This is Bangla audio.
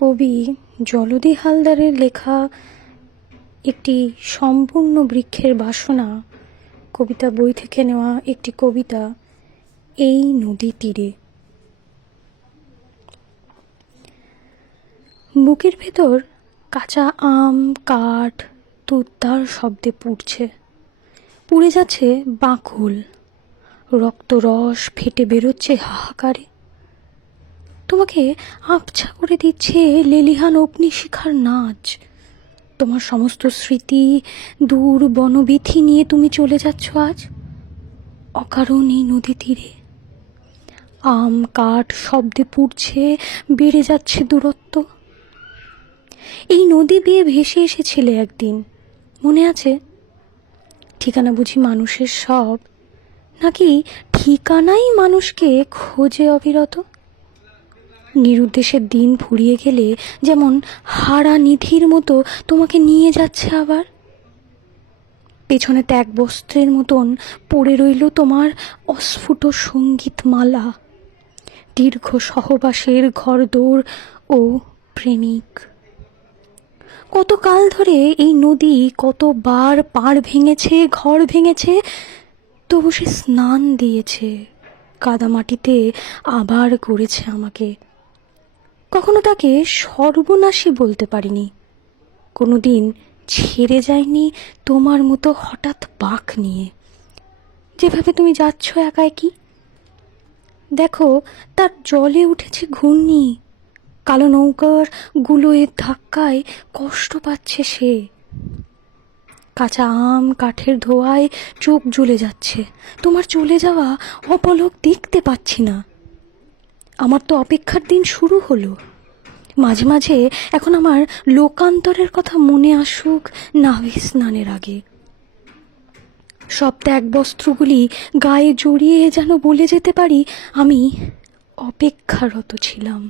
কবি জলধি হালদারের লেখা একটি সম্পূর্ণ বৃক্ষের বাসনা কবিতা বই থেকে নেওয়া একটি কবিতা, এই নদী তীরে। বুকের ভেতর কাঁচা আম, কাঠ, তুত্তার শব্দে পুড়ে যাচ্ছে বাঁকুল, রক্তরস ফেটে বেরোচ্ছে হাহাকারে। তোমাকে আবছা করে দিচ্ছে লেলিহান অগ্নিশিখার নাচ। তোমার সমস্ত স্মৃতি দূর বনবিথি নিয়ে তুমি চলে যাচ্ছ আজ অকারণ এই নদী তীরে। আম কাঠ শব্দে পুড়ছে, বেড়ে যাচ্ছে দূরত্ব। এই নদী দিয়ে ভেসে এসেছিলে একদিন, মনে আছে? ঠিকানা বুঝি মানুষের সব, নাকি ঠিকানাই মানুষকে খোঁজে অবিরত? নিরুদ্দেশের দিন ফুরিয়ে গেলে যেমন হারা নিধির মতো তোমাকে নিয়ে যাচ্ছে আবার। পেছনে ত্যাগ বস্ত্রের মতন পড়ে রইল তোমার অস্ফুট সঙ্গীতমালা, দীর্ঘ সহবাসের ঘরদোর ও প্রেমিক। কতকাল ধরে এই নদী কতবার পাড় ভেঙেছে, ঘর ভেঙেছে, তবু সে স্নান দিয়েছে, কাদামাটিতে আবার করেছে আমাকে। কখনো তাকে সর্বনাশী বলতে পারিনি, কোনোদিন ছেড়ে যায়নি তোমার মতো হঠাৎ বাঁক নিয়ে, যেভাবে তুমি যাচ্ছ একাই। কি দেখো, তার জলে উঠেছে ঘূর্ণি, কালো নৌকার গুলোয়ের ধাক্কায় কষ্ট পাচ্ছে সে। কাঁচা আম কাঠের ধোঁয়ায় চোখ জ্বলে যাচ্ছে, তোমার চলে যাওয়া অপলক দেখতে পাচ্ছি না। আমার তো অপেক্ষার দিন শুরু হলো। মাঝে মাঝে এখন আমার লোকান্তরের কথা মনে আসুক নাভি স্নানের আগে। সব ত্যাগ বস্ত্রগুলি গায়ে জড়িয়ে যেন বলে যেতে পারি, আমি অপেক্ষারত ছিলাম।